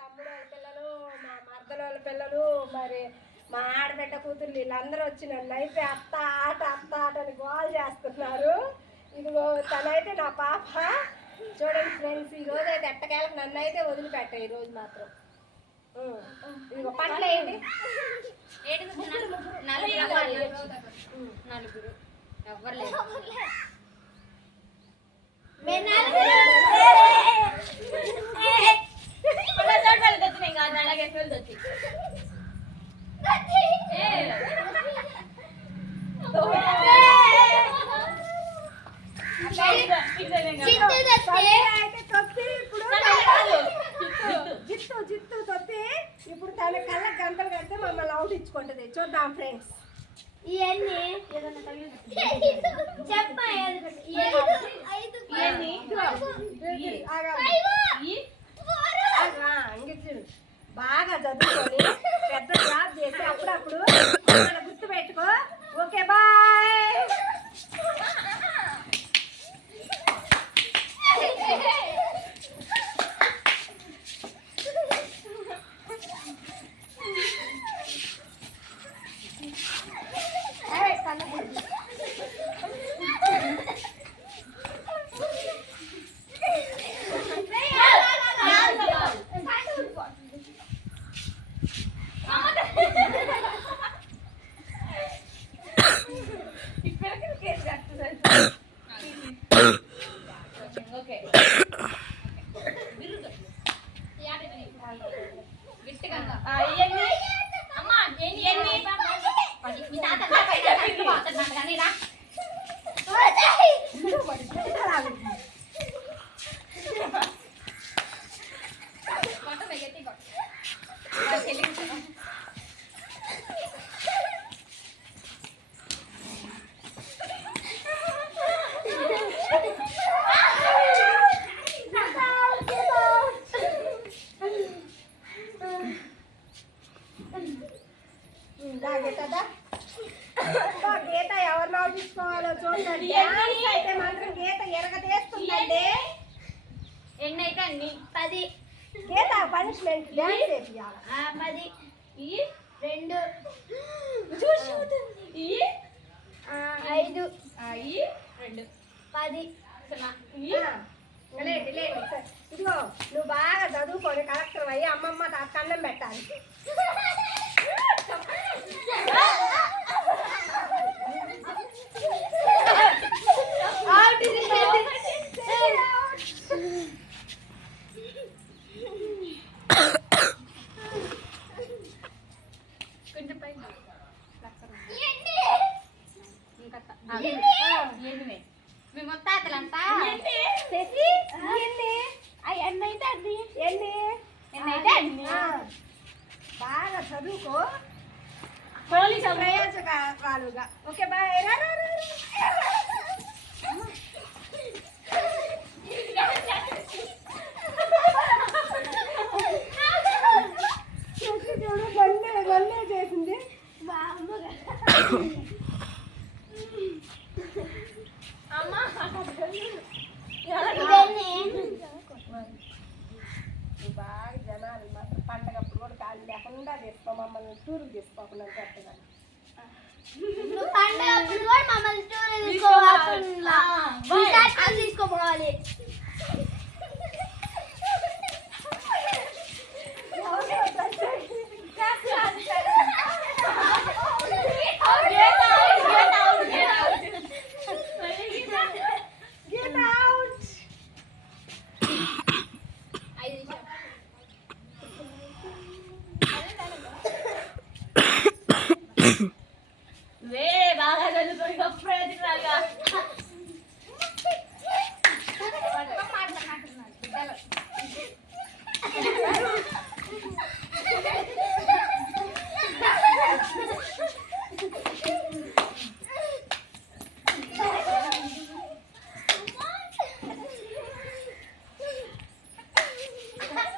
తమ్ముడు వాళ్ళ పిల్లలు, మా మరదల వాళ్ళ పిల్లలు, మరి మా ఆడబిడ్డ కూతురు వీళ్ళందరూ వచ్చి నన్ను అయితే అత్త ఆట అని గోల్ చేస్తున్నారు. ఇదిగో తనైతే నా పాప. చూడండి ఫ్రెండ్స్, ఈ రోజు అయితే ఎట్టకేళ్ళకి నన్ను అయితే వదిలిపెట్ట. ఈ రోజు మాత్రం ఇదిగో పంటలు ఏంటి నలుగురు ఎవ్వరు లేదు. జిత్తు తొత్తి ఇప్పుడు తన కళ్ళ గంటలు కడితే మమ్మల్ని అవుట్ ఇచ్చుకుంటది. చూద్దాం ఫ్రెండ్స్. ఇవన్నీ బాగా చదువుకొని పెద్ద జాబ్ చేసి అప్పుడప్పుడు గుర్తు పెట్టుకో. Okay bye. గీత ఎవరిని ఆలోచించుకోవాలో చూడండి. అయితే మాత్రం గీత ఎరగదేస్తుందండి. ఎన్ని అయితే అన్ని 10. గీత పనిష్మెంట్ డ్యాన్స్ చేయాలి. 10 2 5 2 10 ఇదిగో నువ్వు బాగా చదువుకొని కలెక్టర్ అయ్యి అమ్మమ్మ కన్నం పెట్టాలి. మేము తాతలంతా బాగా చదువుకో. పోలీసు ప్రయోజకాలుగా. Okay bye. గల్లే చేసింది బాగా జనాలు మాత్రం పండగప్పుడు కూడా కాళ్ళు లేకుండా తీసుకో. మమ్మల్ని టూర్కి తీసుకోకుండా చెప్తున్నాను. తీసుకోపోవాలి. బాగా చదువుకొని గొప్పగా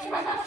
Ha ha ha!